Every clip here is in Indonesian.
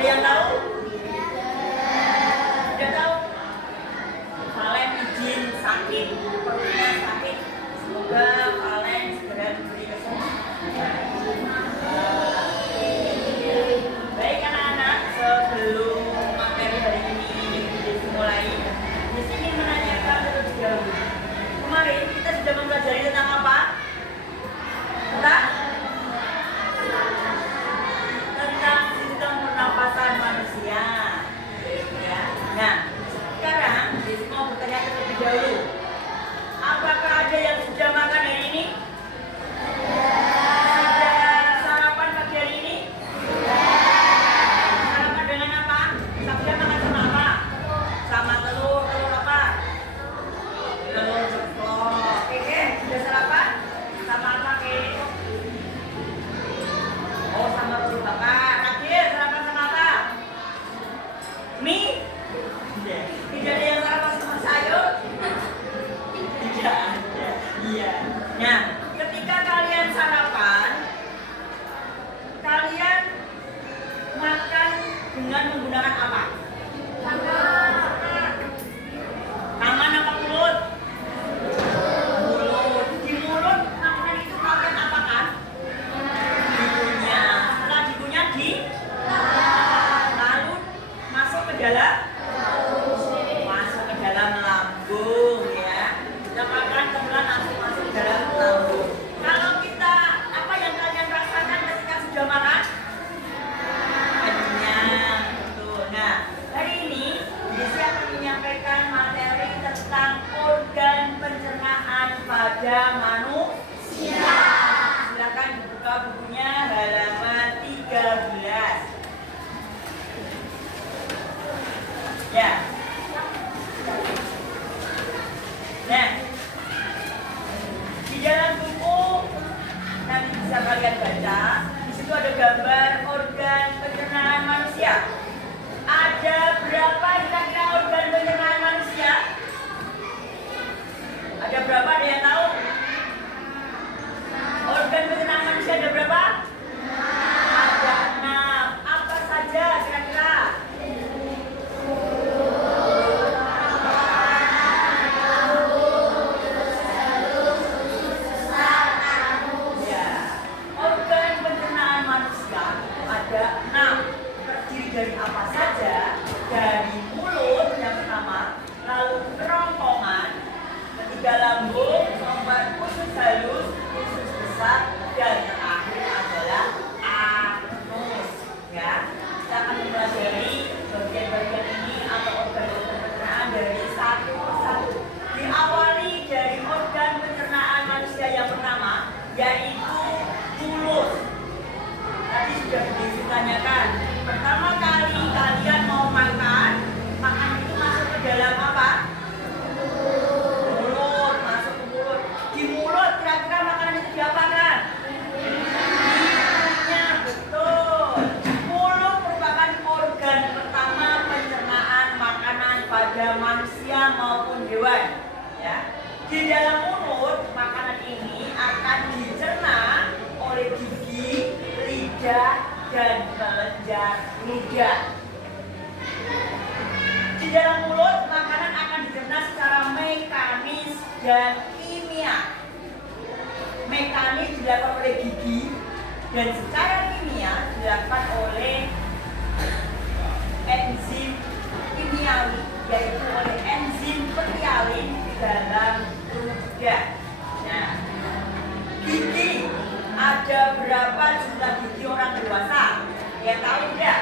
Ada yang tahu? Tidak tahu? Valen izin sakit, perutnya sakit. Semoga Valen segera diberi kesembuhan. Baik anak-anak, sebelum materi hari ini dimulai, di sini menanyakan terlebih dahulu. Kemarin kita sudah mempelajari tentang apa? Tentang sistem pernapasan manusia. Ya. Nah, sekarang Desi mau bertanya terlebih dahulu. Apakah ada yang sudah makan hari ini? Sudah sarapan pagi hari ini? Sarapan dengan apa? Sudah makan sama apa? Sama telur apa? Telur ceplok. Oke, sudah sarapan? Sama apa, Ke? Oh, sama roti bakar. Nabil, sarapan sama apa? Mie? Tidak ada yang sarapan sama sayur? Tidak ada. Iya. Nah, ketika kalian sarapan, kalian makan dengan menggunakan apa? Tangan apa mulut? Mulut. Di mulut makanan itu kalian apakan? Dikunyah. Setelah dikunyah lalu masuk ke dalam lambung, ya. Kita makan kemudian langsung masuk ke dalam lambung. Kalau kita, apa yang kalian rasakan ketika sudah makan? Kenyang, betul. Nah, hari ini Desi akan menyampaikan materi tentang organ pencernaan pada manusia. Silakan dibuka bukunya halaman 13. Ya. Nah, di dalam buku nanti bisa kalian baca. Di situ ada gambar organ pencernaan manusia. Ada berapa kira-kira organ pencernaan manusia? Ada berapa? Ada yang tahu? Organ pencernaan manusia ada berapa? Ada 6. Apa saja kira-kira? Dari apa saja? Dari mulut yang pertama, lalu kerongkongan, ketiga lambung, keempat usus halus, usus besar, dan terakhir adalah anus. Ya, kita akan mempelajari bagian-bagian ini atau organ-organ pencernaan dari satu persatu. Diawali dari organ pencernaan manusia yang pertama, yaitu mulut. Tadi sudah ditanyakan. Pertama kali kalian mau makan itu masuk ke dalam apa? Mulut, masuk ke mulut. Di mulut kira-kira makanan itu diapakan? Dikunyah, betul. Mulut merupakan organ pertama pencernaan makanan pada manusia maupun hewan. Ya. Di dalam mulut makanan ini akan dicerna oleh gigi, lidah, dan kelenjar ludah. Di dalam mulut makanan akan dicerna secara mekanis dan kimia. Mekanis dilakukan oleh gigi dan secara kimia dilakukan oleh enzim kimiawi, yaitu oleh enzim petialin di dalam ludah. Nah, gigi, ada berapa jumlah gigi orang dewasa? Ya tahu tidak?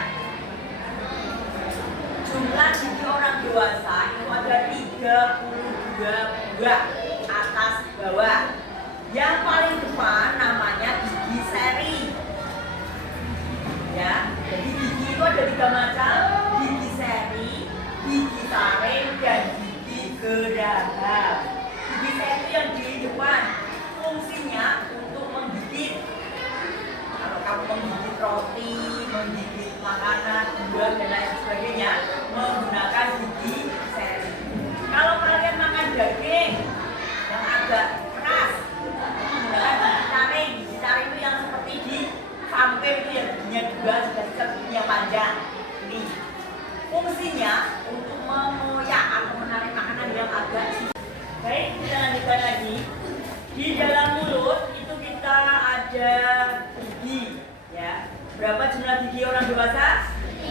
Jumlah gigi orang dewasa itu ada 32 buah atas bawah. Yang paling depan namanya gigi seri. Ya, jadi gigi itu ada 3 macam: gigi seri, gigi taring, dan gigi geraham. Gigi seri yang di depan fungsinya untuk menggigit. Kalau kamu menggigit roti, menggigit makanan, buah, dan lain sebagainya, menggunakan gigi seri. Kalau kalian makan daging yang agak keras, menggunakan gigi taring. Gigi taring itu yang seperti di vampir itu, yang giginya 2, juga giginya panjang. Fungsinya untuk mengoyak atau menarik makanan yang agak susah. Baik, kita lanjutkan lagi. Di dalam mulut itu kita ada gigi, ya. Berapa jumlah gigi orang dewasa? 32.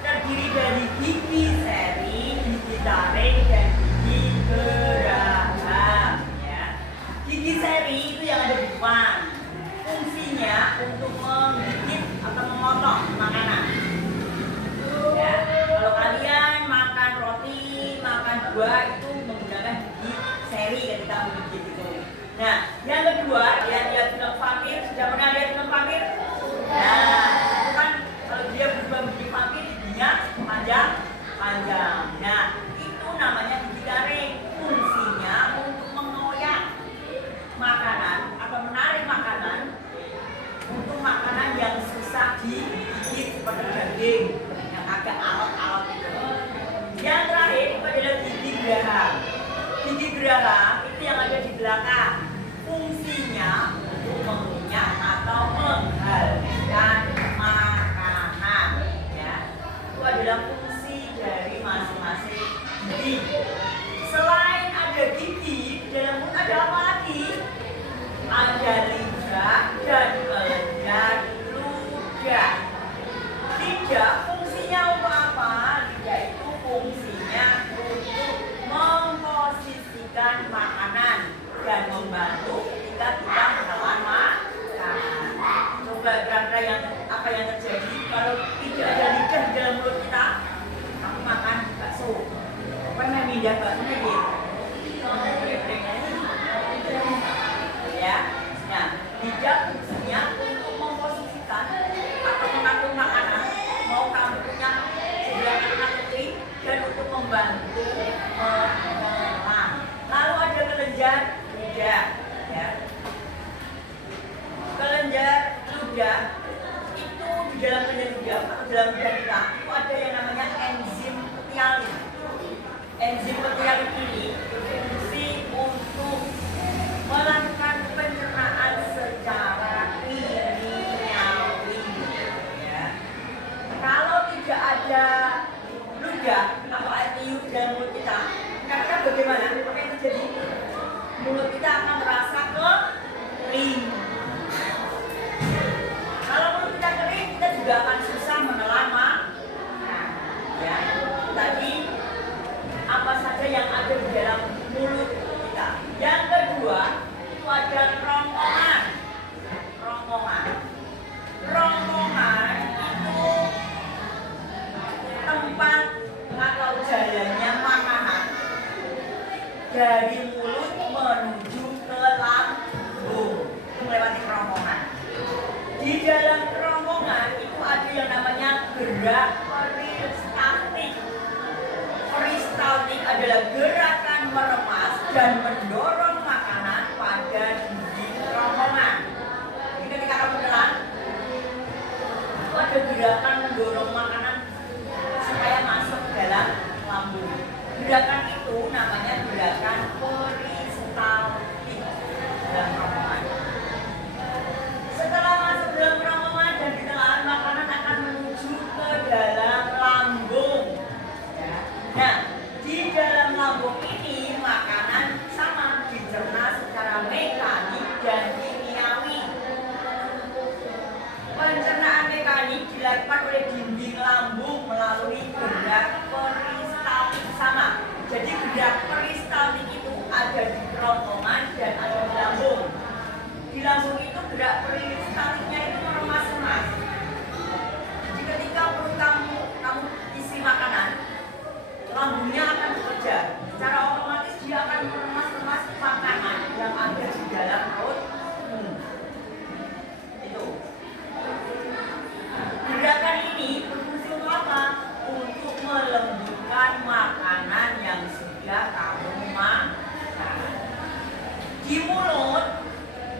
Terdiri dari gigi seri, gigi taring, dan gigi geraham, ya. Gigi seri itu yang ada di depan. Fungsinya untuk menggigit atau memotong makanan. Ya, kalau kalian makan roti, makan buah itu menggunakan gigi seri ketika menggigit itu. Nah, yang kedua, dia lihat film vampir. Sudah pernah lihat film vampir? Nah, itu kan kalau dia berubah menjadi vampir, giginya panjang. Nah, itu namanya gigi taring. Fungsinya untuk mengoyak makanan atau menarik makanan untuk makanan yang susah digigit seperti daging yang agak alot-alot itu. Yang terakhir itu adalah gigi geraham. Gigi geraham itu yang ada di belakang. Fungsinya untuk mengunyah atau menghaluskan makanan, ya. Itu adalah fungsi dari masing-masing gigi. Selain ada gigi, di dalam mulut ada apa lagi? Ada lidah dan kelenjar ludah. Lidah fungsinya untuk apa? Lidah itu fungsinya untuk memposisikan makanan dan membantu ketika kita menelan makanan. Coba kira-kira apa yang terjadi kalau tidak ada lidah di dalam mulut kita? Kamu makan bakso, pernah pindah baksonya gitu? Ya, nah lidah fungsinya untuk memposisikan atau mengatur makanan, mau kamu punya sebelah kanan kiri, dan untuk membantu menelan. Lalu ada kelenjar ludah, ya. Kelenjar ludah itu di dalam kelenjar ludah atau dalam ludah kita itu ada yang namanya enzim petialin. Enzim petialin ini berfungsi untuk melakukan pencernaan secara kimiawi, ya. Kalau tidak ada ludah atau air liur dalam mulut kita, kira-kira bagaimana? Apa yang terjadi? Mulut kita akan merasa kering. Kalau mulut kita kering, kita juga akan susah menelan makanan, ya. Tadi apa saja yang ada di dalam mulut kita. Yang kedua itu ada rongkongan. Rongkongan itu tempat atau jalannya makanan dari mulut menuju ke lambung, itu melewati kerongkongan. Di dalam kerongkongan itu ada yang namanya gerak peristaltik. Peristaltik adalah gerakan meremas dan mendorong makanan pada gigi kerongkongan. Jadi ketika kamu menelan, itu ada gerakan mendorong makanan supaya masuk ke dalam lambung. Gerakan itu namanya gerakan peristaltik dalam kerongkongan. Setelah masuk dalam kerongkongan dan ditelan, makanan akan menuju ke dalam lambung. Nah, di dalam lambung ini makanan sama dicerna secara mekanik dan kimiawi. Pencernaan mekanik dilakukan oleh dinding lambung melalui gerak peristaltik sama. Jadi gerak peristaltik itu ada di kerongkongan dan ada di lambung. Di lambung itu gerak peristaltiknya itu meremas-remas. Jadi ketika perut kamu isi makanan, lambungnya akan bekerja. Secara otomatis dia akan meremas-remas makanan yang ada di dalam perut. Itu. Gerakan ini berfungsi untuk apa? Untuk melembutkan makanan yang sudah kamu makan. Di mulut,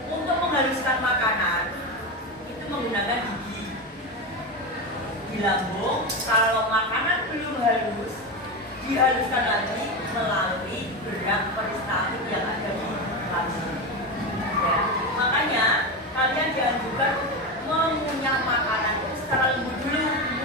untuk menghaluskan makanan itu menggunakan gigi. Di lambung, kalau makanan belum halus, dihaluskan lagi melalui gerak peristaltik yang ada di lambung. Ya, makanya kalian dianjurkan untuk mengunyah makanan itu secara lembut dulu di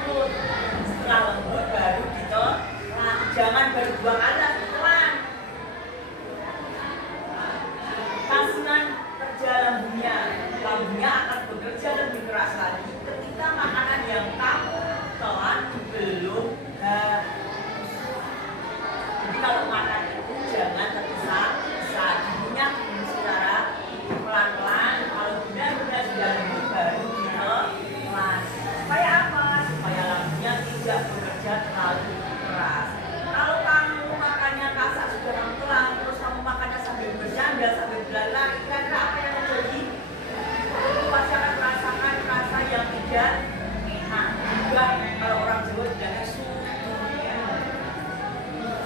dan enak. Juga kalau orang Jawa bilangnya susu.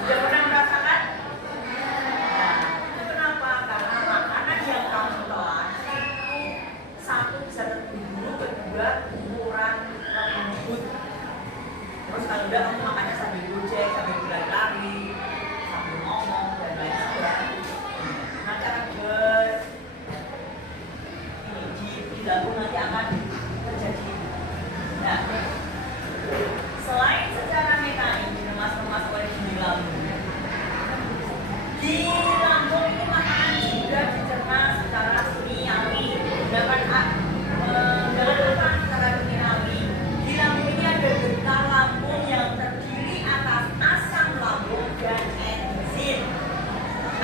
Sudah pernah merasakan? Nah, itu kenapa? Karena makanan yang kamu telan itu satu bisa terburu, kedua kurang lembut. Terus kalau udah kamu makannya sambil gojek, sambil berlari-lari, sambil ngomong dan lain sebagainya. Nah, cara buat di lambung nanti akan terjadi. Nah, selain secara mekanik diremas-remas oleh di lambung, di lambung ini makanan juga dicerna secara kimiawi. Dengan apa secara kimiawi? Di lambung ini ada getah lambung yang terdiri atas asam lambung dan enzim.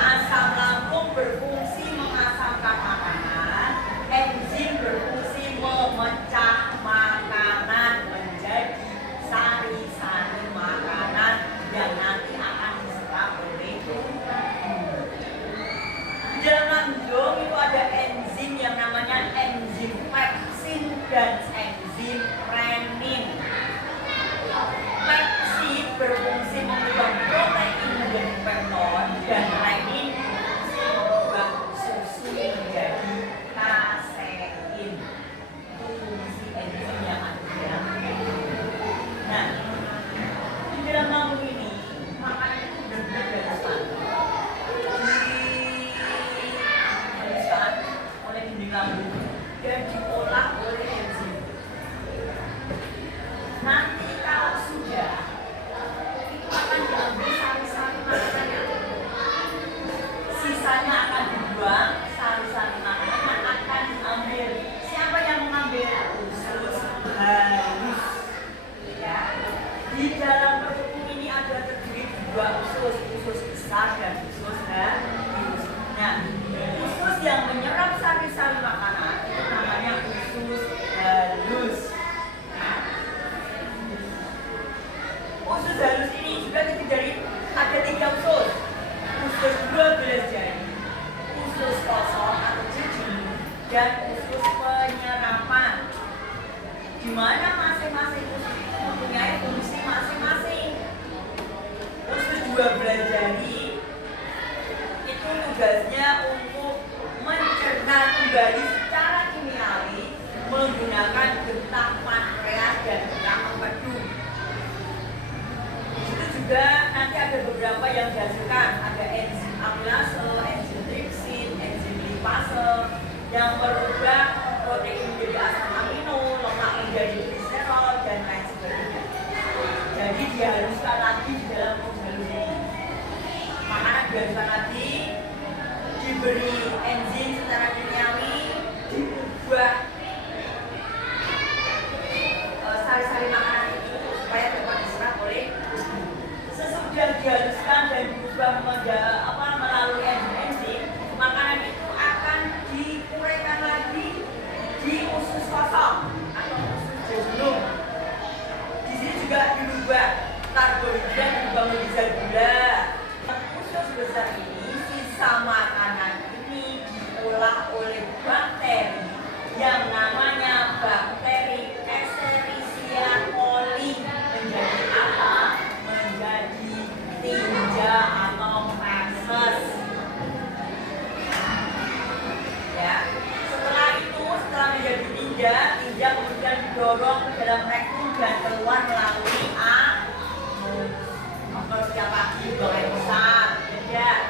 Asam lambung berfungsi mengasamkan makanan, enzim berfungsi memecah makanan menjadi sari-sari makanan yang nanti akan diserap oleh tubuh. Di dalam lambung itu ada enzim yang namanya enzim pepsin dan enzim renin. Pepsin berfungsi mengubah protein menjadi pepton dan renin berfungsi mengubah susu menjadi kasein. Itu fungsi enzim yang ada di dalam. Nah, di dalam lambung ini makanan itu benar-benar dihaluskan. Dihaluskan oleh dinding lambung dan diolah oleh enzim. Nanti kalau sudah itu akan diambil sari-sari makanannya. Sisanya akan dibuang, sari-sari makanan akan diambil. Siapa yang mengambil? Usus halus. Ya. Di dalam perut ini ada terdiri dua usus, usus besar dan usus halus. Nah, usus yang menyerap sari-sari makanan itu namanya usus halus. Usus halus ini juga terdiri dari ada 3 usus. Usus 12 jari, usus kosong atau jeji, dan usus penyerapan. Di mana masing-masing usus itu mempunyai fungsi masing-masing. Usus 12 jari itu tugasnya untuk mencerna kembali secara kimiawi menggunakan getah pankreas dan getah empedu. Itu juga nanti ada beberapa yang dihasilkan, ada enzim amilase, enzim tripsin, enzim lipase yang merubah protein menjadi asam amino, lemak menjadi gliserol dan lain sebagainya. Jadi dihaluskan lagi di dalam proses halus ini. Makanan dihaluskan lagi, diberi enzim secara kimiawi, diubah sari-sari makanan itu supaya dapat diserap oleh tubuh. Sesudah dihaluskan dan diubah melalui enzim, makanan itu akan diuraikan lagi di usus kosong atau usus jejunum. Di sini juga dirubah karbohidrat berubah menjadi zat gula. Usus besar ini, sisa makanan ini diolah oleh bakteri yang namanya bakteri Escherichia coli menjadi apa? Menjadi tinja atau feses. Ya, setelah itu, setelah menjadi tinja, tinja kemudian didorong ke dalam rektum dan keluar melalui anus. Kalau setiap pagi buang air besar, tidak.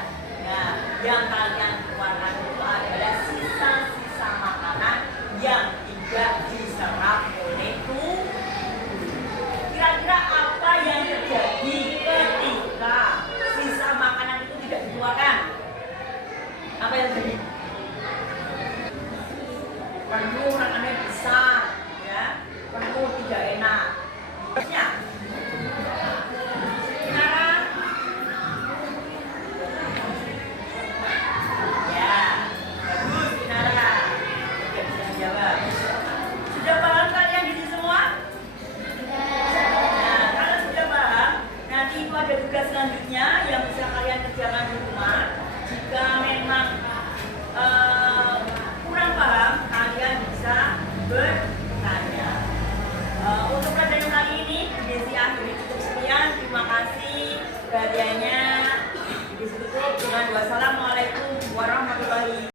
Nah, yang kalian keluarkan itu adalah sisa-sisa makanan yang